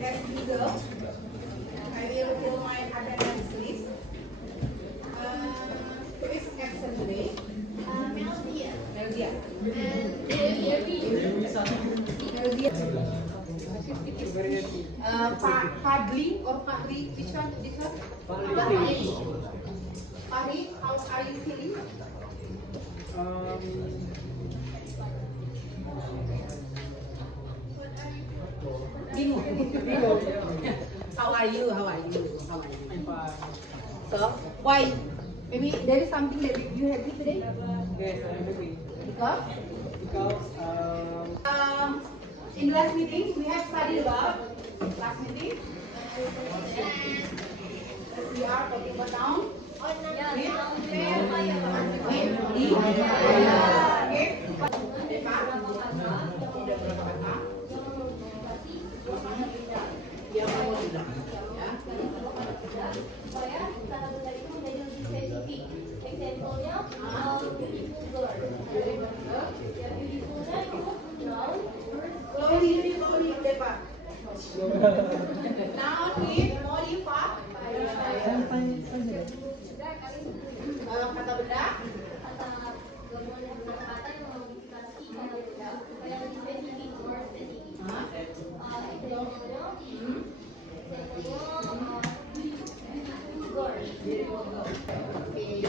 as usual, I will fill my attendance list. Who is absent today? Meldia. Meldia. Fadli or Fahri? Which one? This one? Fahri, how are you feeling? Bingung. How are you? How are you? How are you? I'm fine. So, why? Maybe there is something that you happy today? Yes, I'm happy. Because? Because In the last meeting, we have studied about last meeting. We are talking about noun. Slowly, Pak. Noun is modify. Kata benda.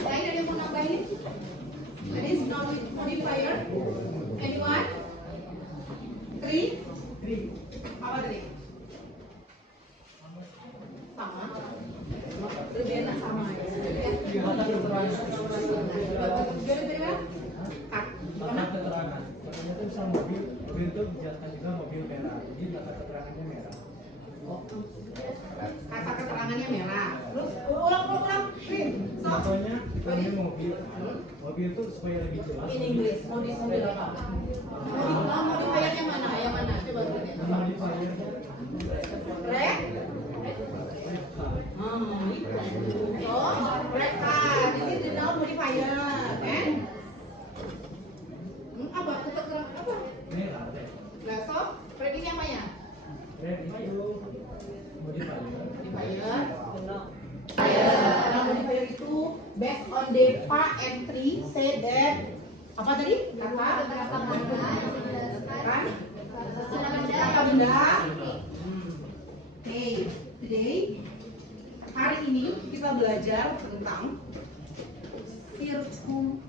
Lain ada yang mau nambahin? That is noun with modifier. Anyone? Three? Apa tadi? Sama. Lebih enak sama ya. kata keterangan. Jadi terima? Kata keterangan. Katanya itu bisa mobil itu dijadikan juga mobil merah. Jadi kata keterangannya merah. Kata keterangannya merah. Terus ulang. So, Contohnya kita mobil. Mobil itu supaya lebih jelas. in English, mobil apa? Modifiernya mana? Yang mana? Coba lihat. Modifier. Red? So, red car. This is the noun modifier. And apa? Keterangan apa? Merah. Red. Nah, so, red ini apanya? Red itu modifier. Modifier. Nah, modifier itu based on DEPA entry say that apa tadi? Kata benda. Hey, today hari ini kita belajar tentang circumstance.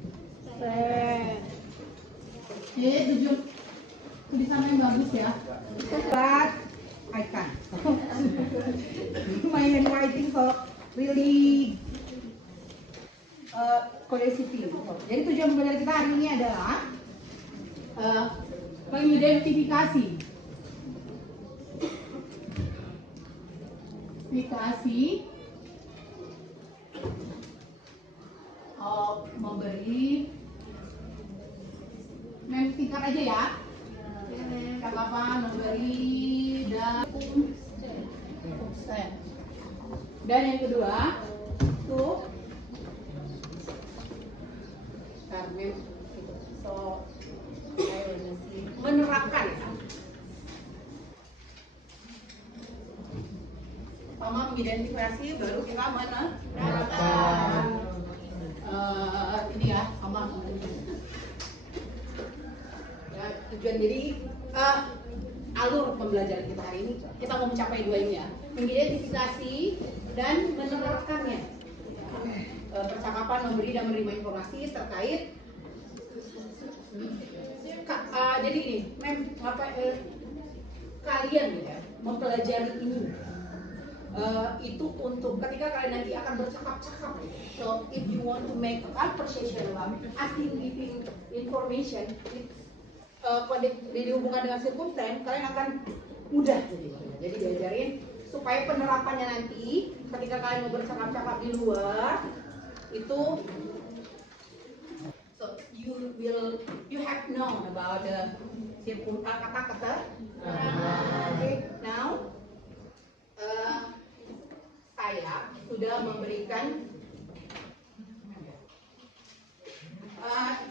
Tujuan tulisannya yang bagus ya. But I can't. My handwriting so really curiosity. Jadi tujuan belajar kita hari ini adalah mengidentifikasi memberi singkat aja ya. Kata apa? Memberi dan yang kedua tuh Carmen so menerapkan. Pertama mengidentifikasi, baru kita menerapkan. Ini ya sama. Ya, tujuan jadi alur pembelajaran kita hari ini kita mau mencapai dua ini ya, mengidentifikasi dan menerapkannya. Percakapan memberi dan menerima informasi terkait jadi gini, kalian ya mempelajari ini itu untuk ketika kalian nanti akan bercakap-cakap. So if you want to make a conversation about asking giving information dihubungkan dengan circumstance, kalian akan mudah jadi diajarin supaya penerapannya nanti ketika kalian mau bercakap-cakap di luar itu so you have known about the kata-kata. Okay, now saya sudah memberikan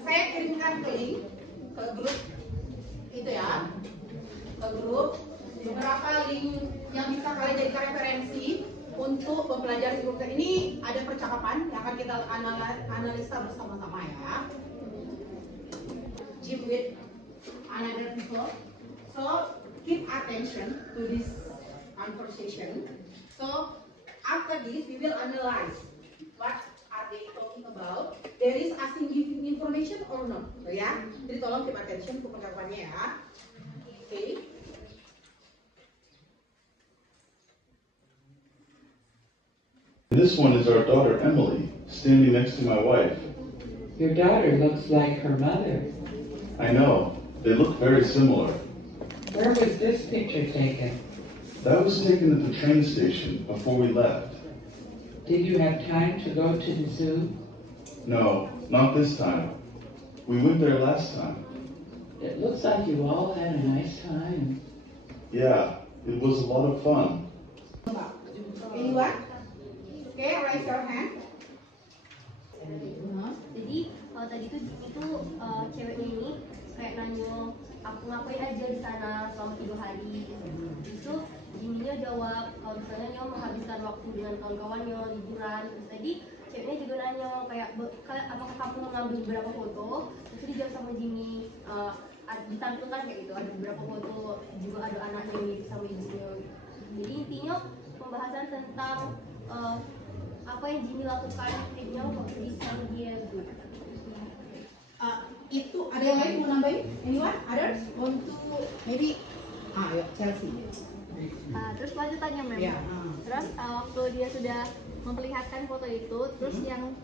saya kirimkan ke link ke grup itu ya, ke grup beberapa link yang bisa kalian jadikan referensi untuk mempelajari grup ini. Ada percakapan yang akan kita analisa bersama-sama ya. Gym with another people. So keep attention to this conversation. So after this we will analyze what are they talking about. There is asking giving information or not. So, ya. Jadi tolong keep attention ke percakapannya ya. Okay. This one is our daughter Emily, standing next to my wife. Your daughter looks like her mother. I know, they look very similar. Where was this picture taken? That was taken at the train station before we left. Did you have time to go to the zoo? No, not this time. We went there last time. It looks like you all had a nice time. Yeah, it was a lot of fun. Anyone? Okay, raise your hand. Jadi tadi itu ceweknya ini kayak nanya aku ngapain aja di sana selama 3 hari. Itu Jiminya jawab kalau misalnya nyo menghabiskan waktu dengan kawan-kawannya liburan. Terus tadi ceweknya juga nanya kayak apakah kamu mengambil beberapa foto. Terus dijawab sama Jimmy ditampilkan kayak gitu ada beberapa foto juga ada anaknya yang sama ibunya. Jadi intinya pembahasan tentang apa yang Jimmy lakukan kayaknya waktu di San Diego. Itu ada yang lain mau nambahin? Anyone? Others? Want to maybe? Ya, Chelsea. Terus lanjutannya memang. Ya. Terus waktu dia sudah memperlihatkan foto itu, terus yang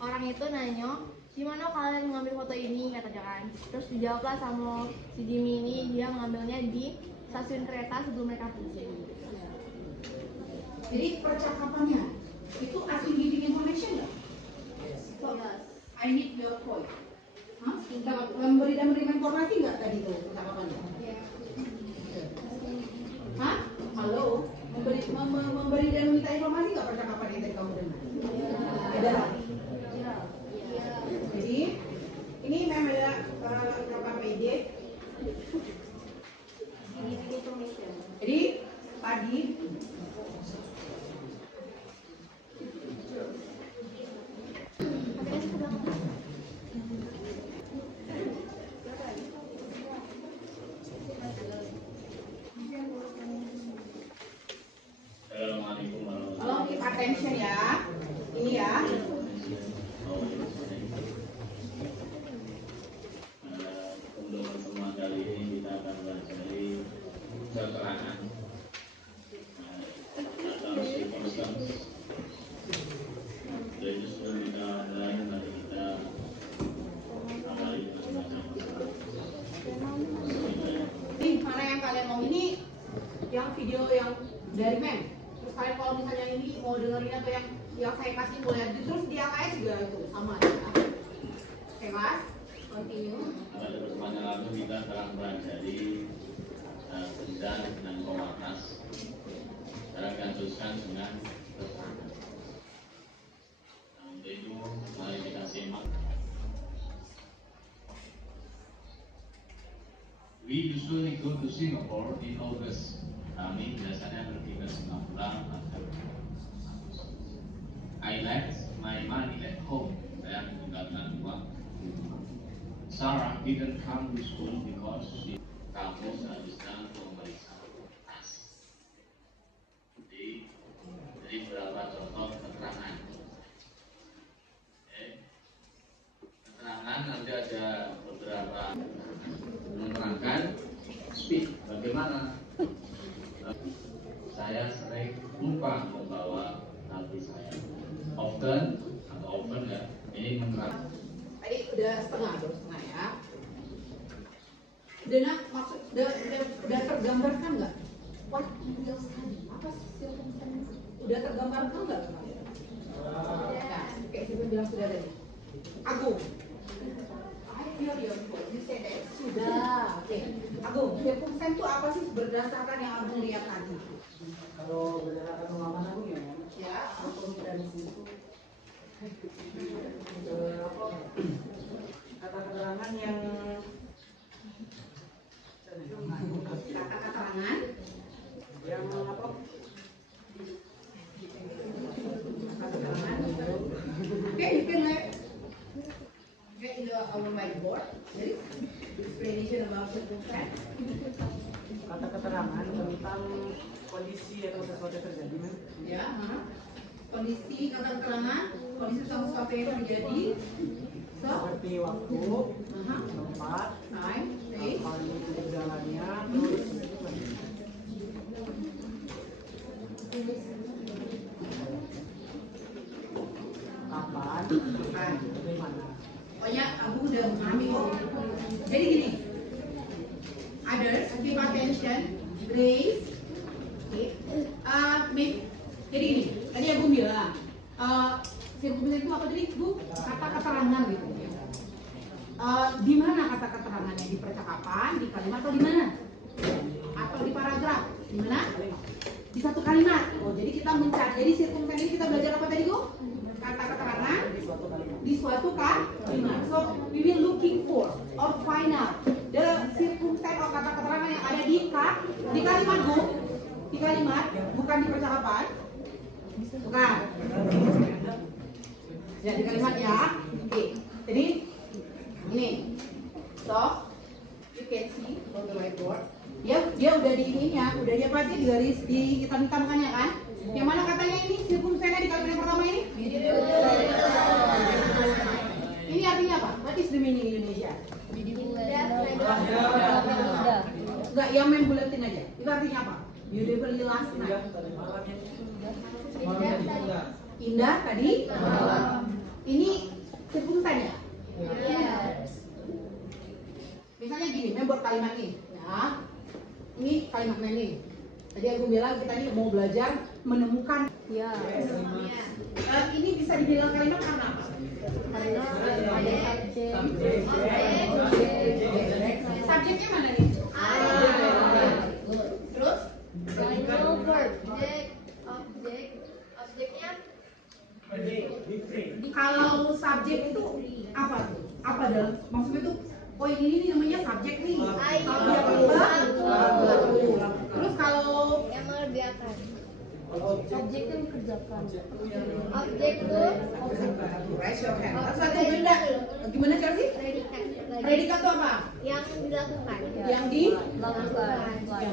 orang itu nanya, gimana kalian mengambil foto ini katanya kan. Terus dijawablah sama si Jimmy ini, dia mengambilnya di stasiun kereta sebelum mereka pergi. Jadi percakapannya itu asking giving information nggak? So, I need your point. Hah? Memberi dan menerima informasi nggak tadi tuh percakapannya? Hah? Halo? Memberi dan meminta informasi nggak percakapan yang tadi kamu dengar? Ada. Jadi ini memang ada beberapa PD. Jadi tadi tolong keep attention ya. Ini ya. Untuk pertemuan kali ini kita akan mempelajari keterangan atau circumstance. Jadi sebelum kita mulai, mari kita awali dengan baca. Ini mana yang kalian mau ini? Yang video yang dari Mem. Terus kalian kalau misalnya ini mau dengerin atau yang saya kasih boleh terus di AKS juga itu sama ya. Oke mas, continue. Pada pertemuan yang lalu kita telah mempelajari benda dan pematas. Sekarang kita teruskan dengan keterangan. Untuk itu mari kita simak. We usually go to Singapore in August. Kami biasanya pergi ke Singapura pada Agustus. I left my money at home. Saya meninggalkan uang di rumah. Sarah didn't come to school because kamu seharusnya memeriksa tas. Jadi beberapa contoh keterangan. Keterangan nanti ada beberapa menerangkan speed. Bagaimana? Saya sering lupa membawa hati saya. Often ya. Ini menerang. Tadi udah setengah, baru setengah ya. Udah maksud udah tergambarkan nggak? What details tadi? Apa circumstance? Udah tergambarkan nggak? Nah, kayak Sibun bilang sudah tadi. Agung. I hear your voice. You say that sudah. Oke. Agung, circumstance itu apa sih berdasarkan yang Agung lihat tadi? Kalau berdasarkan pengalaman aku ya, Ya. kompetensi itu kata keterangan yang Kata keterangan circumstance. Kata keterangan tentang kondisi atau sesuatu yang terjadi, men. Ya, kondisi kata keterangan, kondisi sesuatu yang terjadi. So, Seperti waktu, tempat, time, place. kapan jalannya, terus kapan, dari mana. Pokoknya aku udah memahami kok. Jadi gini, others, give attention, Grace, jadi gini, tadi aku bilang, circumstance itu apa tadi, Bu? Kata keterangan gitu. Di mana kata keterangannya? Di percakapan, di kalimat, atau di mana? Atau di paragraf? Di mana? Di satu kalimat. Oh, jadi kita mencari. Jadi circumstance ini kita belajar apa tadi, Bu? Kata keterangan di suatu kalimat. So we will looking for or find out the circumstance or kata keterangan yang ada di kalimat, Bu. Di kalimat, bukan di percakapan. Bukan. Ya, di kalimat ya. Oke. Jadi ini. So you can see on the whiteboard. Dia udah di ininya, udah dia apa aja di garis di hitam-hitamkannya kan? Yang mana katanya ini circumstance di kalimat yang pertama ini? Ini artinya apa? What is the meaning in Indonesia? Enggak, yang main buletin aja. Itu artinya apa? Beautifully last night. Indah tadi. Ini circumstance ya? Misalnya gini, membuat kalimat ini. Ya. Ini kalimatnya nih. Tadi aku bilang kita ini mau belajar menemukan. Ya. Ini bisa dibilang kalimat karena apa? Karena ada Subjeknya mana nih? Terus? Objeknya Kalau subjek itu apa tuh? Apa dalam maksudnya tuh? Oh ini namanya subjek nih. Kalau dia berubah, terus kalau yang mengerjakan. objek itu dikerjakan. Objek tuh raise your hand. Satu benda. Gimana Chelsea? predikat. Predikat itu apa? Yang dilakukan. Yang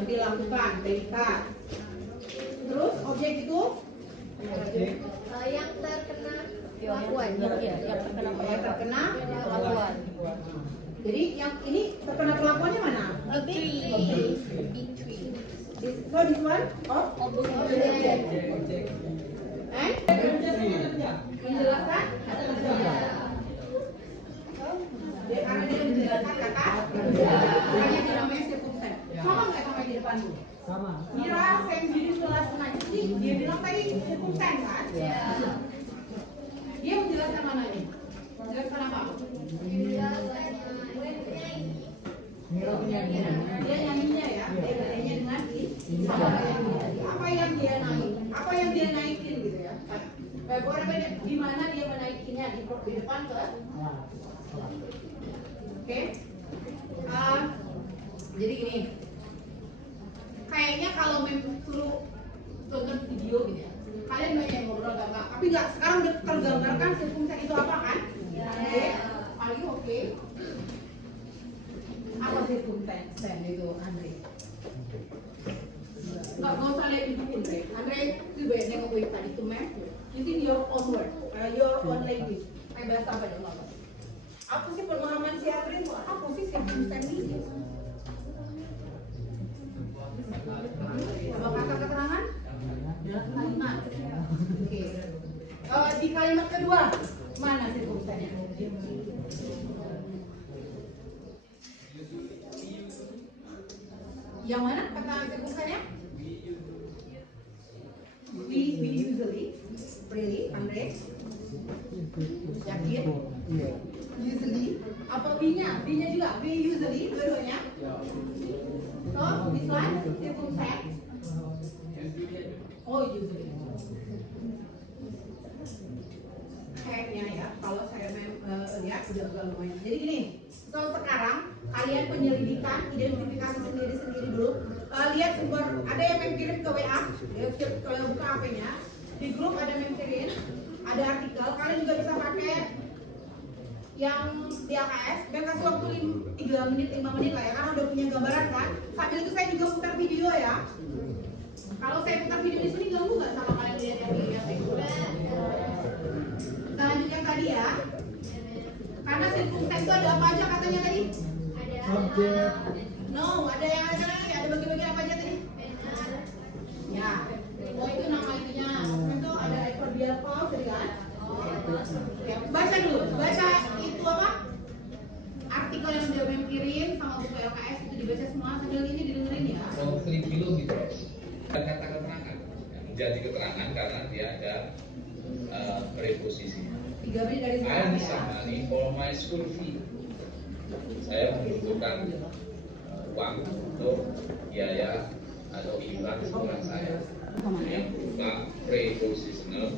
dilakukan. Predikat. Terus objek itu Yang terkena Perlakuan. Yang terkena terkena. perlakuan. Jadi yang ini terkena perlakuannya mana? So this one Objek. and menjelaskan karena dia menjelaskan kata makanya dia namanya circumstance. Sama nggak sama di depan lu? Sama. Mira yang jadi menjelaskan aja sih dia bilang tadi circumstance kan? Dia menjelaskan mana nih? Menjelaskan apa? Dia nyanyinya ya, dia nyanyinya dengan apa yang dia naik, apa yang dia naikin gitu ya. Di mana dia menaikinya di depan ke? Oke. Jadi gini, kayaknya kalau suruh tonton video gitu ya, kalian banyak yang ngobrol gak? Tapi nggak sekarang udah tergambarkan circumstance itu apa kan? Oke, paling oke. Apa circumstance itu, Andre? Nggak usah lihat itu Andre. Andre itu banyak yang ngomongin tadi itu map. Using your own word, your own language. Kayak bahasa apa dong? Apa sih pemahaman si Andre? Apa sih circumstance ini? Coba kata keterangan? Kalimat. Oke. Di kalimat kedua mana circumstance-nya? Yang mana kata circumstance-nya? We usually, really, Andre? Yakin? Usually. Apa B-nya? B-nya juga. We usually, dua-duanya. So, this one, circumstance. Oh, usually. Kayaknya ya, kalau saya lihat udah agak lumayan. Jadi gini, so sekarang kalian penyelidikan, identifikasi sendiri-sendiri dulu. Lihat sumber, ada yang kirim ke WA, kalau buka HP-nya, di grup ada yang kirim, ada artikel. Kalian juga bisa pakai yang di AKS, dan kasih waktu 3 menit, 5 menit lah ya, karena udah punya gambaran kan. Sambil itu saya juga putar video ya. Kalau saya putar video di sini ganggu nggak sama kalian lihat yang di Kita lanjut yang tadi ya. Karena circumstance itu ada apa aja katanya tadi? Subjek. No, ada yang ada lagi, ada bagi-bagi apa aja tadi? Ya, oh itu nama itunya. Itu ada adverbial clause tadi kan? Ya, baca dulu, baca itu apa? Artikel yang udah Mem kirim sama buku LKS itu dibaca semua sambil ini didengerin ya. So 3 kilometers. Kata keterangan menjadi keterangan karena dia ada preposisinya. 3 menit dari I sekarang need ya. some money for my school fee. Saya membutuhkan uang untuk biaya atau iuran sekolah saya. Yang berupa prepositional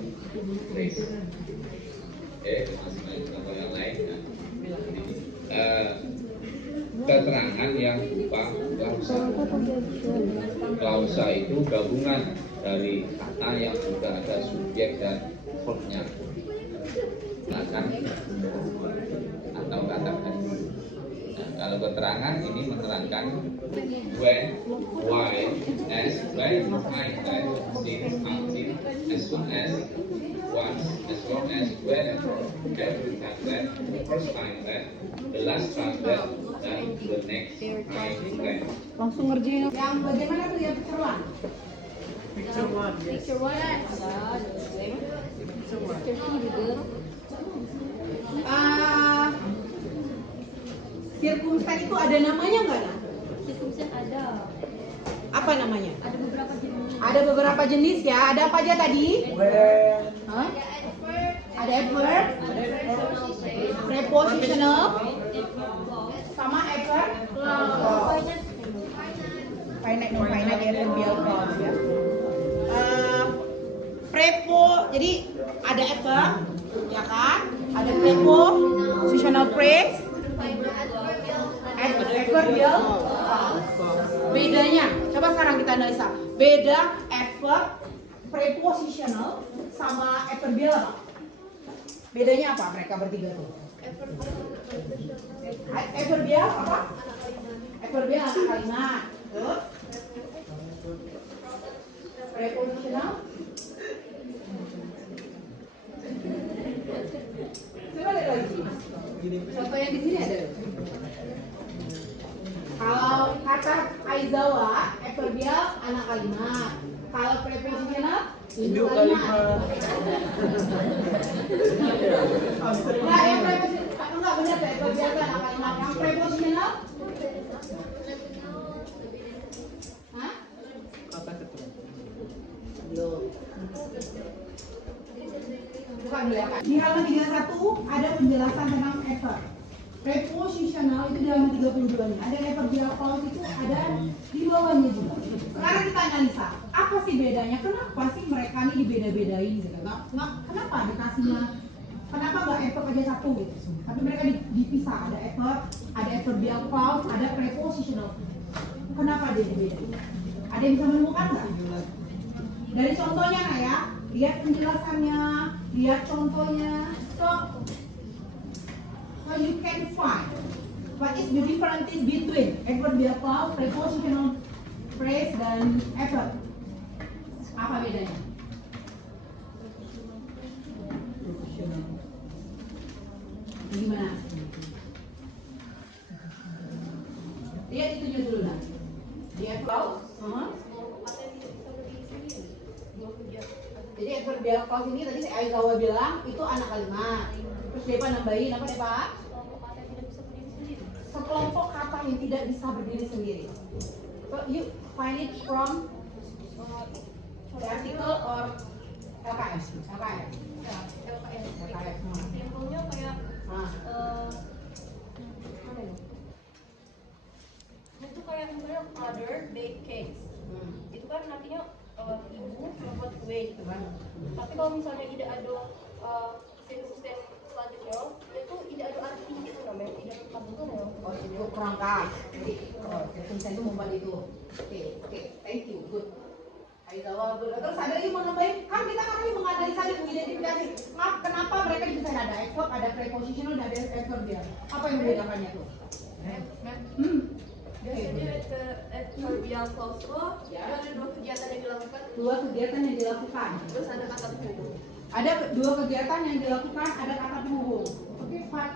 phrase. Masih banyak contoh yang lain. Keterangan yang berupa klausa. Klausa itu gabungan dari kata yang sudah ada subjek dan verbnya. Silakan atau katakan. Nah, kalau keterangan ini menerangkan when, why, as, when, like, that, since, until, as soon as, once, as long as, whenever, every time that, the first time that, the last time that, dan the next time that. Langsung ngerjain. Yang bagaimana tuh ya picture one? Picture one, yes. Picture one ada picture two juga. Circumstance itu ada namanya nggak nak? Circumstance ada. Apa namanya? Ada beberapa jenis. Ada beberapa jenis ya. Ada apa aja tadi? When. Hah? Ada adverb, prepositional, sama adverb. Finite, no finite, adverbial clause ya. Prepo, jadi ada adverb, ya kan? Ada prepositional phrase, adverbial. Bedanya, coba sekarang kita analisa. Beda adverb, prepositional, sama adverbial apa? Bedanya apa mereka bertiga tuh? Adverbial apa? Adverbial anak kalimat. Terus? Prepositional? Coba lihat lagi. Contoh yang di sini ada. Kalau kata Aizawa, adverbial anak kalimat. Kalau prepositional, induk kalimat. Nah, yang prepositional, enggak benar deh, adverbial anak kalimat. Yang prepositional? Hah? Kata keterangan. Belum. Bukan dulu ya, Kak. Di halaman 31 ada penjelasan tentang adverb. Prepositional itu di halaman 32-nya. Ada adverbial clause itu ada di bawahnya juga. Sekarang kita analisa, apa sih bedanya? Kenapa sih mereka ini dibeda-bedain gitu? Kenapa dikasihnya? Kenapa nggak adverb aja satu gitu? Tapi mereka dipisah. Ada adverb, ada adverbial clause, ada prepositional. Kenapa dia dibedain? Ada yang bisa menemukan nggak? Dari contohnya nah ya, lihat penjelasannya, lihat contohnya. So you can find what is the differences between adverbial clause, prepositional phrase, dan adverb. Apa bedanya? Gimana? Lihat itunya dulu lah. Lihat clause. Jadi adverbial clause ini tadi si Aizawa bilang itu anak kalimat. Terus Depa nambahin apa Depa? Sekelompok kata yang tidak bisa berdiri sendiri. So you find it from the article or LKS? LKS. LKS. Simpelnya kayak itu kayak misalnya mother bake cakes. Itu kan artinya ibu membuat kue gitu kan. Tapi kalau misalnya tidak ada circumstance selanjutnya, itu tidak ada arti gitu namanya, tidak ada kabulkan ya. Oh itu perangkat. Jadi circumstance itu membuat itu. Oke, thank you, good. Aizawa Terus ada yang mau nambahin, kan kita kan ini menganalisa dan mengidentifikasi kenapa mereka bisa ada adverb, ada prepositional, dan ada adverbial. Apa yang membedakannya tuh? Biasanya adverbial clause itu ada dua kegiatan yang dilakukan. Dua kegiatan yang dilakukan. Terus ada kata penghubung. Ada dua kegiatan yang dilakukan, ada kata penghubung. Oke, fine.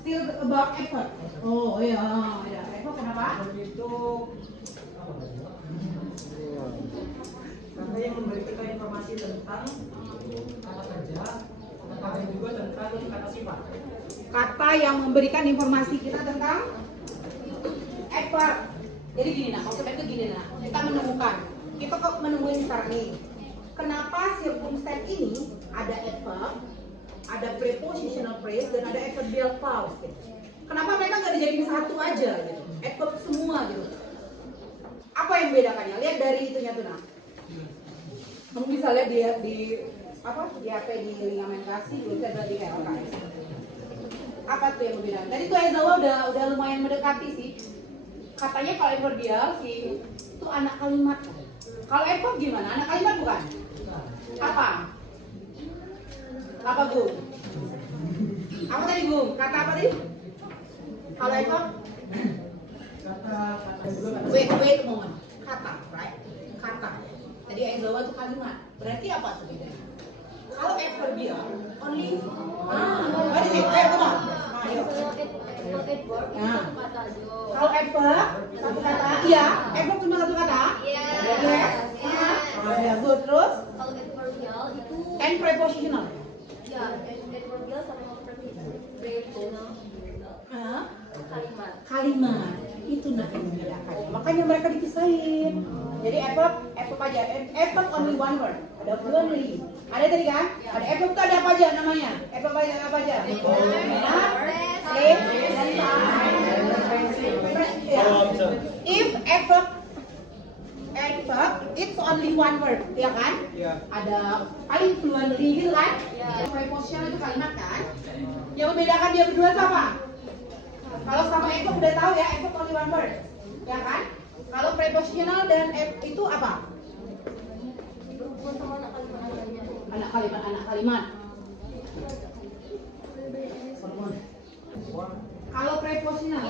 Still about effort. Oh iya, ada effort kenapa? Itu apa tadi? Karena yang memberi kita informasi tentang kata kerja, tetapi juga tentang kata sifat. Kata yang memberikan informasi kita tentang effort. Jadi gini nah, maksudnya itu gini nah, kita menemukan, kita kok menemuin sekarang nih. Kenapa circumstance ini ada adverb, ada prepositional phrase, dan ada adverbial clause gitu. Kenapa mereka nggak dijadiin satu aja gitu, adverb semua gitu. Apa yang membedakannya? Lihat dari itunya tuh nah. Kamu bisa lihat di apa? Di HP di ligamen kasih, bisa lihat di LKS. Apa tuh yang membedakan? Tadi tuh Aizawa udah lumayan mendekati sih. Katanya kalau adverbial sih itu anak kalimat. Kalau adverb gimana? Anak kalimat bukan? Apa? Apa Gung? Apa tadi Gung? Kata apa tadi? Kalau adverb? Wait a moment. Kata, right? Kata. Tadi Aizawa itu kalimat. Berarti apa tuh bedanya? Kalau adverbial only what is it? Come on. Ayo. Kalau adverb itu satu kata aja. Kalau adverb satu kata, iya. Adverb cuma satu kata. Iya. Yes. Ya, good. Terus Kalau adverbial itu and prepositional. ya adverbial sama prepositional kalimat. Kalimat itu nah yang membedakan. Makanya mereka dipisahin. Jadi adverb aja. Adverb only one word. Ada fluently. Ada tadi kan? Ada adverb itu ada apa aja namanya? Adverb apa aja? If adverb it's only one word, ya kan? Ada paling fluently gitu kan? Prepositional itu kalimat kan? Yang membedakan dia berdua itu apa? Kalau sama adverb udah tahu ya, adverb only one word, ya kan? Kalau prepositional dan itu apa? Anak kalimat. Kalau prepositional,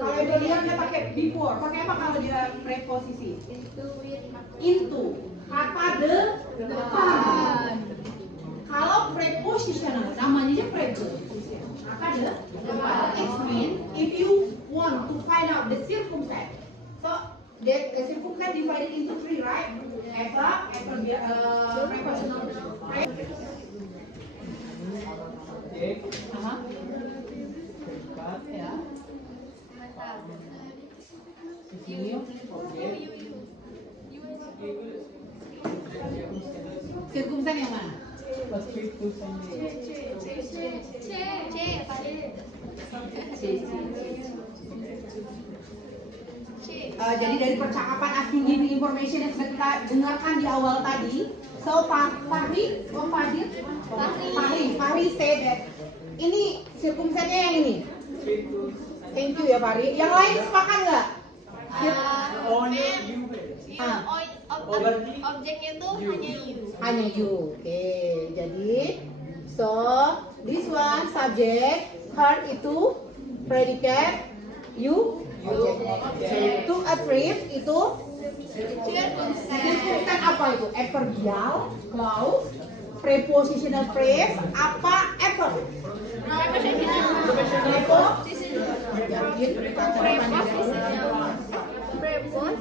kalau adverbial dia pakai before. Pakai apa kalau dia preposisi? Into. Kata depan. Kalau prepositional, namanya aja preposition. Kata depan. It means if you want to find out the circumstance, so that the circumstance divided into three, right? Prepositional. Ya. Circumstance yang mana? Jadi dari percakapan asking giving information yang sudah kita dengarkan di awal tadi, so Fahri said that ini circumstance-nya yang ini. Thank you ya Fahri. Yang lain sepakat nggak? Objeknya tuh hanya you. Hanya you. Oke, jadi so this one subject, her itu predicate, you object. To a trip itu circumstance apa itu? Adverbial, clause, prepositional phrase, apa adverb?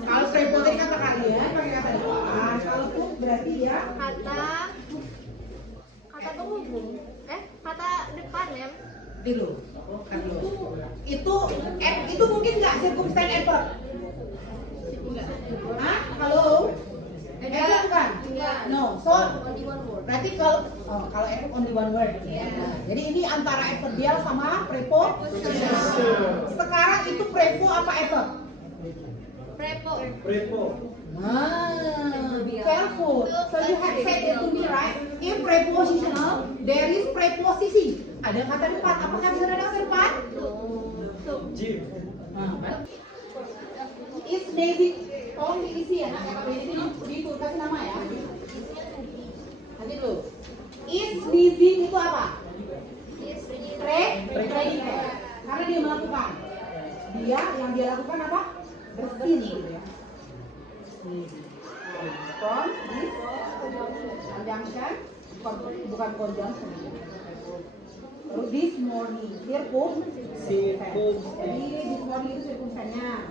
Kalau preposition kata kalian pakai kata depan, kalau pun berarti ya Kata penghubung. Kata depan ya. dulu. Itu mungkin nggak circumstance adverb? Hah? Halo? Bukan? No. So berarti kalau adverb only one word. Jadi ini antara adverbial sama prepo. Sekarang itu prepo apa adverb? Prepo. Careful. So you have said it to me, right? In prepositional, there is preposisi. Ada kata depan. Apakah bisa ada kata depan? Is basic. Tolong diisi ya. Ini kasih nama ya. Nanti dulu. Is sneezing itu apa? Ready. Karena dia melakukan. Yang dia lakukan apa? Bersin gitu ya. From this conjunction, bukan conjunction. This morning, circumstance. Jadi this morning itu circumstance-nya.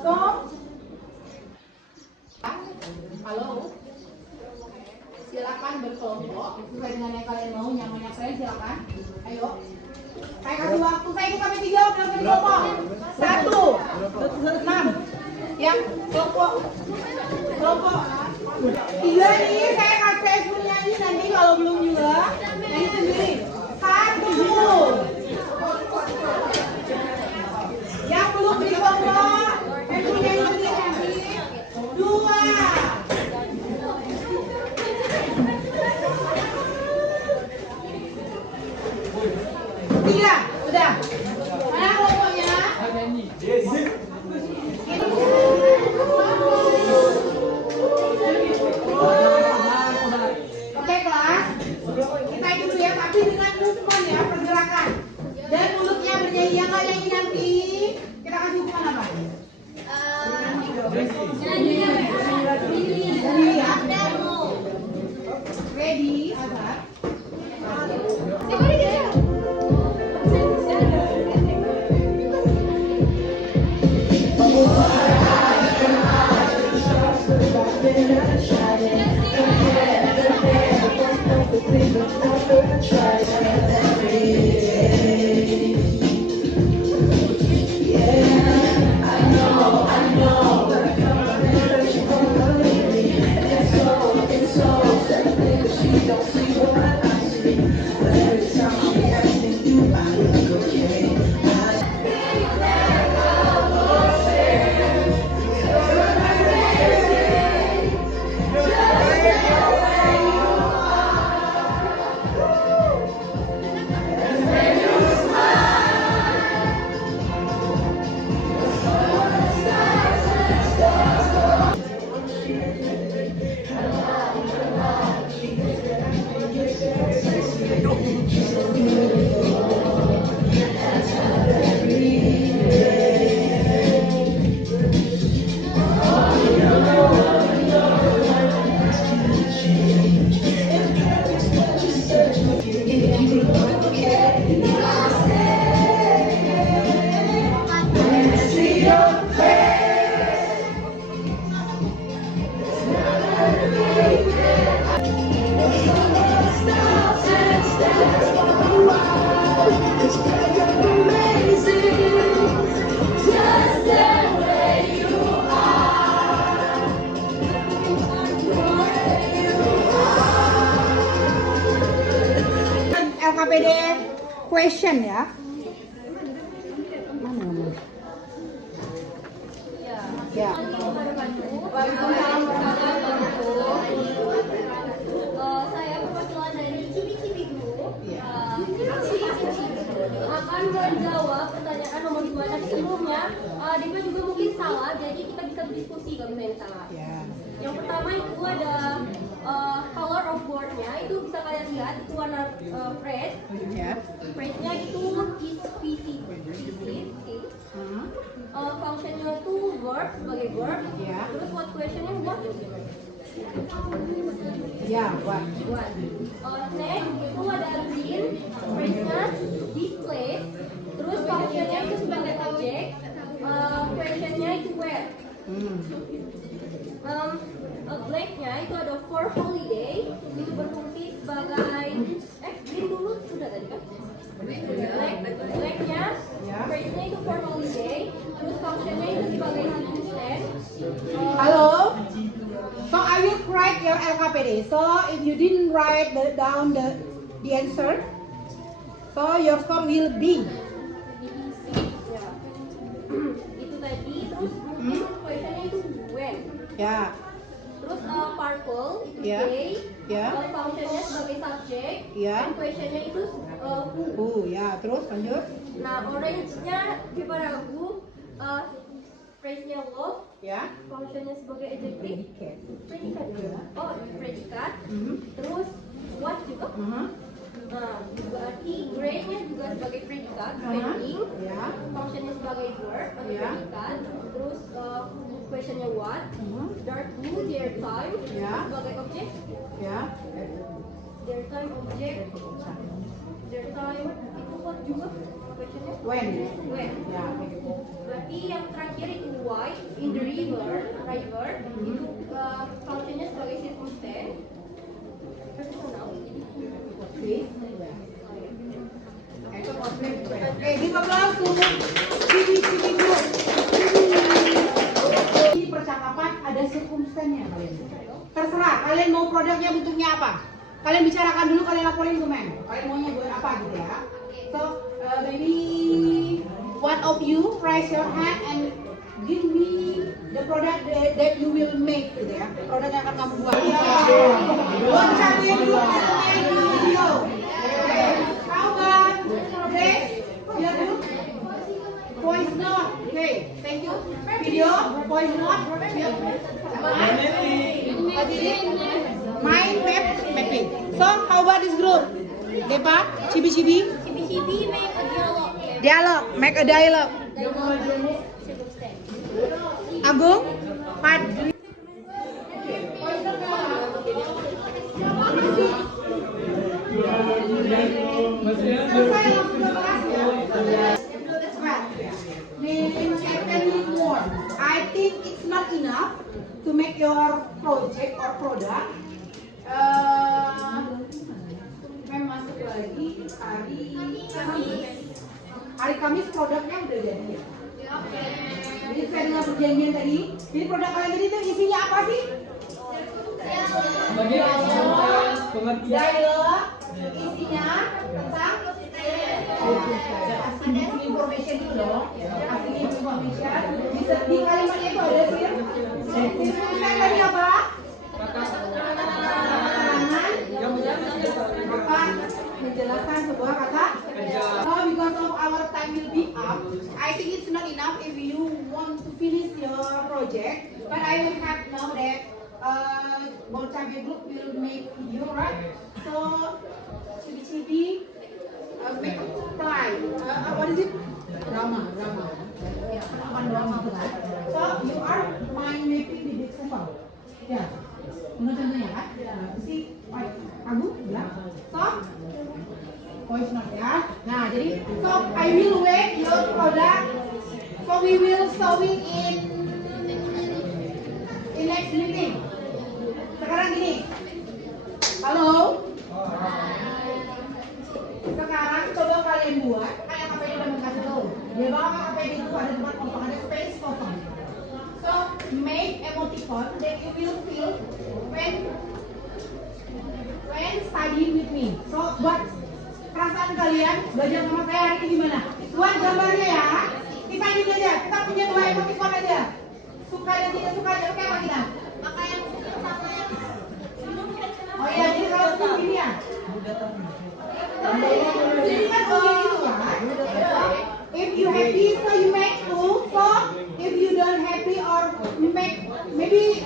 So, halo, silakan berkelompok sesuai dengan yang kalian mau, nyamannya kalian silakan. Ayo, saya kasih waktu, saya ikut sampai 3 sampai kelompok. 1, 6, yang kelompok 3 nih, saya kasih punyanya nanti kalau belum juga, nanti sendiri. 1, yang belum di kelompok, punya sendiri nanti. 2. Tiga, udah. Mana kelompoknya? Oke kelas, kita ikut dulu ya, tapi dengan movement ya, pergerakan. Dan mulutnya bernyanyi, yang nggak nyanyi nanti, kita kasih hukuman apa? Ready, Azhar. LKPD question ya. Mana nomor? Ya. Waalaikumsalam warahmatullahi wabarakatuh. Saya perwakilan dari Cibi Group. Akan menjawab pertanyaan nomor 2 tapi sebelumnya Dewa juga mungkin salah, jadi kita bisa berdiskusi kalau misalnya salah. Yang pertama itu ada color of board-nya, itu bisa kalian lihat itu warna red. Red-nya itu is PC. Function-nya itu verb sebagai verb. Terus what question-nya what? Ya, what? Next itu ada green, phrase-nya display. Terus function-nya itu sebagai objek. Question-nya itu where. Black-nya itu ada for holiday, itu berfungsi sebagai green dulu sudah tadi kan? Black-nya, phrase-nya itu for holiday, terus function-nya itu sebagai assistant. Halo. So I will write your LKPD. So if you didn't write down the answer, so your score will be. Itu tadi, terus question-nya itu when. Ya. Terus purple itu Ya. day, Ya. function-nya sebagai subject, Ya. dan question-nya itu who. Ya, terus lanjut. Nah, orange-nya kita ragu phrase-nya love, Ya. functionnya sebagai adjective, predikat juga. Oh, predikat. Terus what juga. Nah, berarti grade-nya juga sebagai predikat, spending. Ya. Functionnya sebagai verb atau Ya. predikat. Terus question-nya what. Their who, their time Ya. sebagai objek. Ya. Their time objek. Their time itu what juga question-nya. When. When. Ya. Berarti yang terakhir itu why in the river itu functionnya sebagai circumstance. Personal. Give applause to CB Group. Di percakapan ada circumstance-nya kalian. Terserah kalian mau produknya bentuknya apa. Kalian bicarakan dulu, kalian laporin ke men. Kalian maunya buat apa gitu ya. So maybe one of you raise your hand and give me the product that you will make gitu ya. Produk yang akan kamu buat. One champion group and video. How about progress? Ya good. Voice note. Okay, thank you. Video, voice note. Ya. Mind map mapping. So how about this group? Depa, Cibi-cibi. Cibi-cibi make a dialogue. Dialog, make a dialogue. Circumstance. Agung, Pat. Selesai langsung ke kelas ya. I think it's not enough to make your project or product. Masuk lagi hari Kamis produknya udah jadi ya. Jadi saya dengan perjanjian tadi, jadi produk kalian tadi itu isinya apa sih? Dialog, isinya tentang asking information dulu dong. Asking information. Di kalimatnya itu ada sih. Circumstance tadi apa? Menjelaskan sebuah kata. Because of our time will be up, I think it's not enough if you want to finish your project. But I will have now that both target group will make video, right? So CB make a reply. What is it? Drama. So you are mind mapping the example. Ya. Menurut contohnya kan? Kamu ya. So voice note ya. Nah, jadi so I will wait your product. So we will show it in next meeting. Sekarang gini. Halo. Sekarang coba kalian buat kayak apa yang udah kasih tahu. Di bawah apa itu ada tempat kosong, ada space kosong. So make emoticon that you will feel when studying with me. So buat perasaan kalian belajar sama saya hari ini gimana? Buat gambarnya ya. Kita ini aja. Kita punya 2 emoticon aja. Suka dan tidak suka aja. Oke apa kita? Maka yang sama yang oh iya, jadi kalau begini ya. Jadi kan gitu kan? If you happy, so you make 2. So if you don't happy or make maybe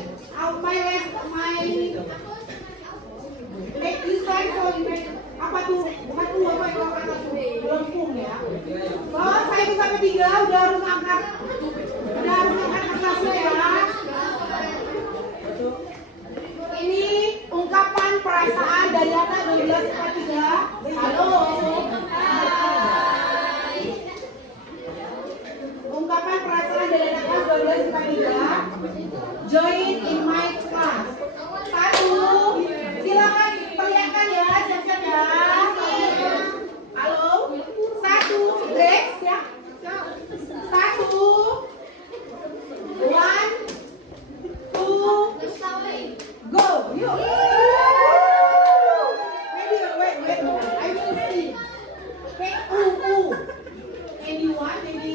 make you sign, so you make apa tuh? Bukan apa yang kata tuh? Lempung ya. Kalau saya itu sampai 3 udah harus angkat kelasnya ya. Ini ungkapan perasaan dari anak 12/3. Halo. Ungkapan perasaan dari anak kelas 12/3. Join in my class. 1. Silakan perlihatkan ya, siap-siap ya. Halo. 1. Break ya. 1. 1. 2. Go. Yuk. Maybe wait. I will see. Okay. Anyone? Maybe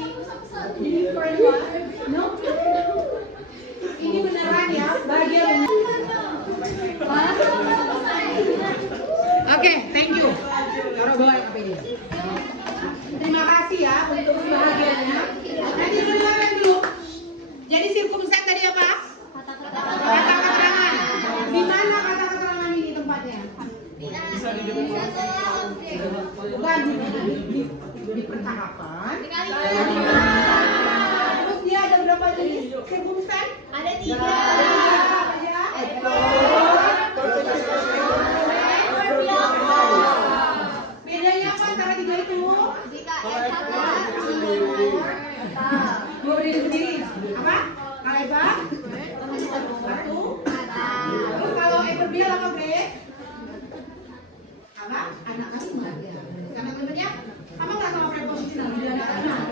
for anyone? No. Ini beneran ya, bahagia bener. Oke, thank you. Taruh bawah HP ini. Terima kasih ya untuk kebahagiaannya. Nanti dulu. Bukan di percakapan. Terus dia ada berapa jenis sirkumstan? Ada 3. Apa ya? Bedanya apa antara 3 itu? Jika S sama Gue berdiri sendiri. Apa? Kaleba? Satu. Terus kalau Everbill apa Bre? Apa? Anak kalimat ya. Karena sebenarnya apa nggak sama prepositional di anak kalimat?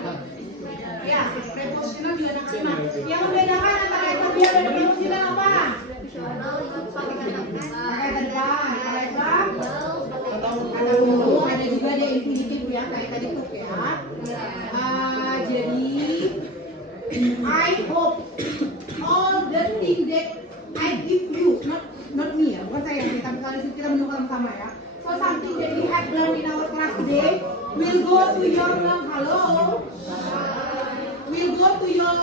Ya, prepositional di anak kalimat. Yang membedakan antara Everbill dan prepositional apa? Pakai ke depan. Kaleba? Kata dulu ada juga dia infinitif ya kayak tadi tuh ya. Jadi I hope all the things that I give you, not me ya, bukan saya, tapi kalau kita menunggu sama ya. So something that we have learned in our class today will go to your will go to your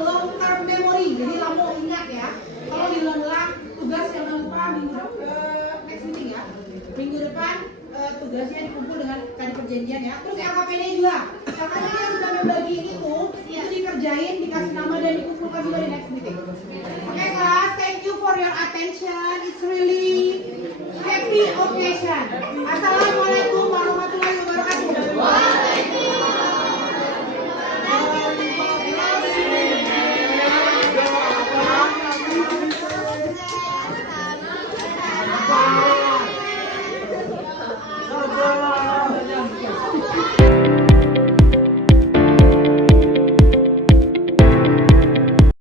long term memory. Jadi kamu ingat ya. Kalau diulang-ulang tugas yang lupa minggu next meeting ya. Minggu depan tugasnya dikumpul dengan tadi perjanjian ya. Terus LKPD juga. LKPD yang sudah membagi ini tuh itu dikerjain, dikasih nama dan dikumpulkan juga di next meeting. Oke class, thank you for your attention. It's really happy occasion. Assalamualaikum warahmatullahi wabarakatuh. Bye.